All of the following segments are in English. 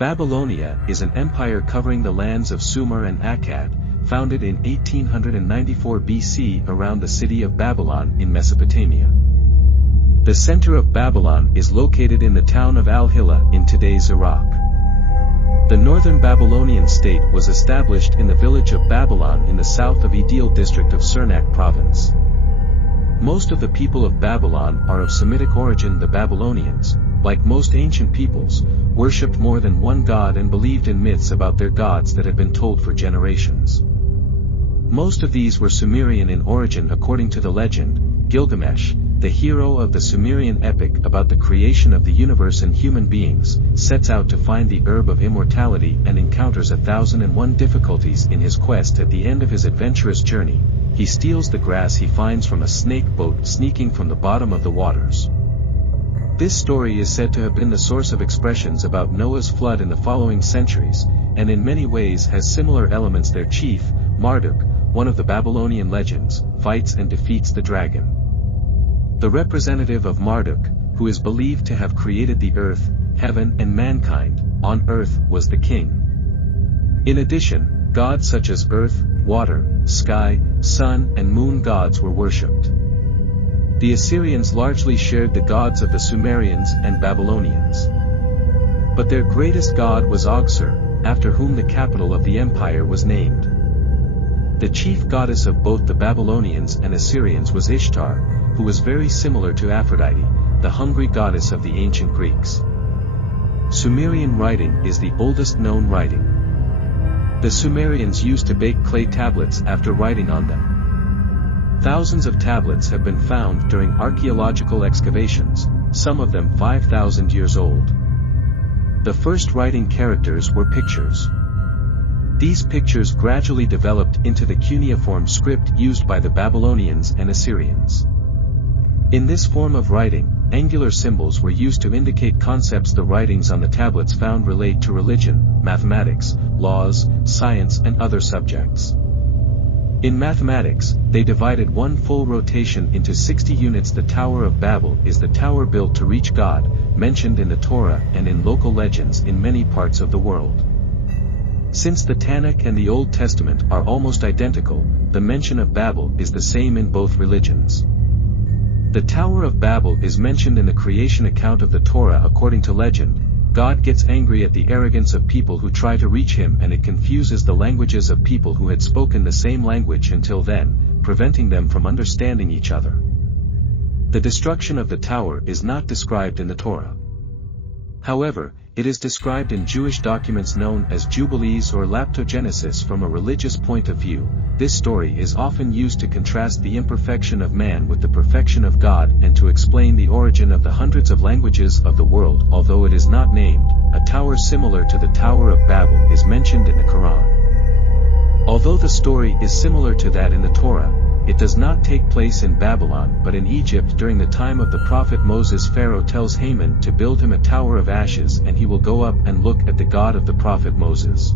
Babylonia is an empire covering the lands of Sumer and Akat, founded in 1894 BC around the city of Babylon in Mesopotamia. The center of Babylon is located in the town of al-Hilla in today's Iraq. The northern Babylonian state was established in the village of Babylon in the south of İdil district of Şırnak province. Most of the people of Babylon are of Semitic origin. The Babylonians, like most ancient peoples, worshipped more than one god and believed in myths about their gods that had been told for generations. Most of these were Sumerian in origin. According to the legend, Gilgamesh, the hero of the Sumerian Epic about the creation of the universe and human beings, sets out to find the herb of immortality and encounters 1001 difficulties in his quest. At the end of his adventurous journey, he steals the grass he finds from a snake boat sneaking from the bottom of the waters. This story is said to have been the source of expressions about Noah's flood in the following centuries, and in many ways has similar elements. Their chief, Marduk, one of the Babylonian legends, fights and defeats the dragon. The representative of Marduk, who is believed to have created the earth, heaven and mankind, on earth was the king. In addition, gods such as earth, water, sky, sun and moon gods were worshipped. The Assyrians largely shared the gods of the Sumerians and Babylonians. But their greatest god was Ogsur, after whom the capital of the empire was named. The chief goddess of both the Babylonians and Assyrians was Ishtar, who was very similar to Aphrodite, the hungry goddess of the ancient Greeks. Sumerian writing is the oldest known writing. The Sumerians used to bake clay tablets after writing on them. Thousands of tablets have been found during archaeological excavations, some of them 5,000 years old. The first writing characters were pictures. These pictures gradually developed into the cuneiform script used by the Babylonians and Assyrians. In this form of writing, angular symbols were used to indicate concepts. The writings on the tablets found relate to religion, mathematics, laws, science and other subjects. In mathematics, they divided one full rotation into 60 units. The Tower of Babel is the tower built to reach God, mentioned in the Torah and in local legends in many parts of the world. Since the Tanakh and the Old Testament are almost identical, the mention of Babel is the same in both religions. The Tower of Babel is mentioned in the creation account of the Torah. According to legend, God gets angry at the arrogance of people who try to reach him, and it confuses the languages of people who had spoken the same language until then, preventing them from understanding each other. The destruction of the tower is not described in the Torah. However, it is described in Jewish documents known as Jubilees or Laptogenesis. From a religious point of view, this story is often used to contrast the imperfection of man with the perfection of God and to explain the origin of the hundreds of languages of the world. Although it is not named, a tower similar to the Tower of Babel is mentioned in the Qur'an. Although the story is similar to that in the Torah, it does not take place in Babylon but in Egypt during the time of the prophet Moses. Pharaoh tells Haman to build him a tower of ashes and he will go up and look at the God of the prophet Moses.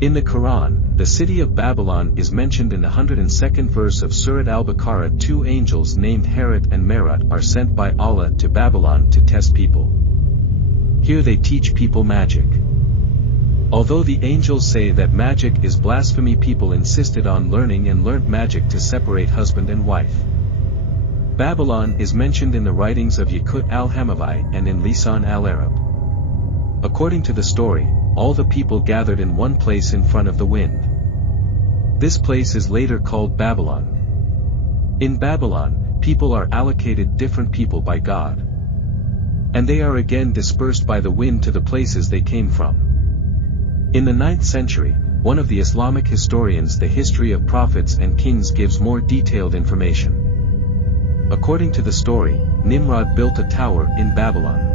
In the Quran, the city of Babylon is mentioned in the 102nd verse of Surah Baqara. Two angels named Harut and Marut are sent by Allah to Babylon to test people. Here they teach people magic. Although the angels say that magic is blasphemy, people insisted on learning and learnt magic to separate husband and wife. Babylon is mentioned in the writings of Yaqut al-Hamawi and in Lisan al-Arab. According to the story, all the people gathered in one place in front of the wind. This place is later called Babylon. In Babylon, people are allocated different people by God. And they are again dispersed by the wind to the places they came from. In the 9th century, one of the Islamic historians, The History of Prophets and Kings, gives more detailed information. According to the story, Nimrod built a tower in Babylon.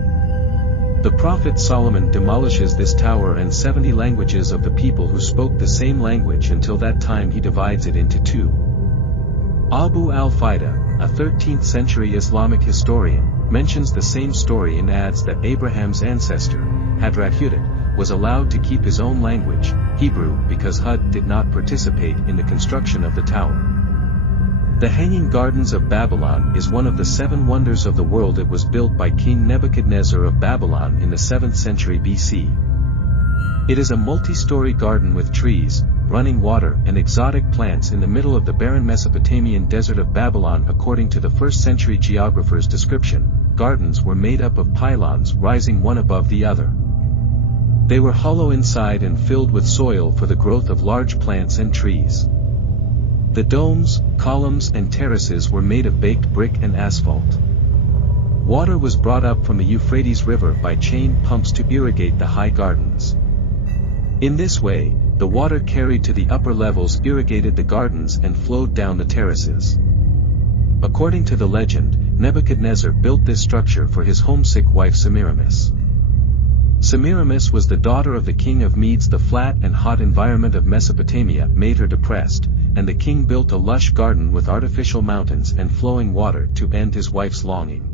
The prophet Solomon demolishes this tower and 70 languages of the people who spoke the same language. Until that time he divides it into two. Abu al-Fida, a 13th century Islamic historian, mentions the same story and adds that Abraham's ancestor, Harut, was allowed to keep his own language, Hebrew, because Hud did not participate in the construction of the tower. The Hanging Gardens of Babylon is one of the 7 wonders of the world. It was built by King Nebuchadnezzar of Babylon in the 7th century BC. It is a multi-story garden with trees, running water and exotic plants in the middle of the barren Mesopotamian desert of Babylon. According to the 1st century geographer's description, gardens were made up of pylons rising one above the other. They were hollow inside and filled with soil for the growth of large plants and trees. The domes, columns and terraces were made of baked brick and asphalt. Water was brought up from the Euphrates River by chain pumps to irrigate the high gardens. In this way, the water carried to the upper levels irrigated the gardens and flowed down the terraces. According to the legend, Nebuchadnezzar built this structure for his homesick wife Semiramis. Semiramis was the daughter of the king of Medes. The flat and hot environment of Mesopotamia made her depressed, and the king built a lush garden with artificial mountains and flowing water to end his wife's longing.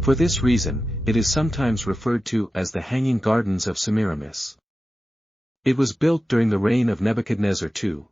For this reason, it is sometimes referred to as the Hanging Gardens of Semiramis. It was built during the reign of Nebuchadnezzar II,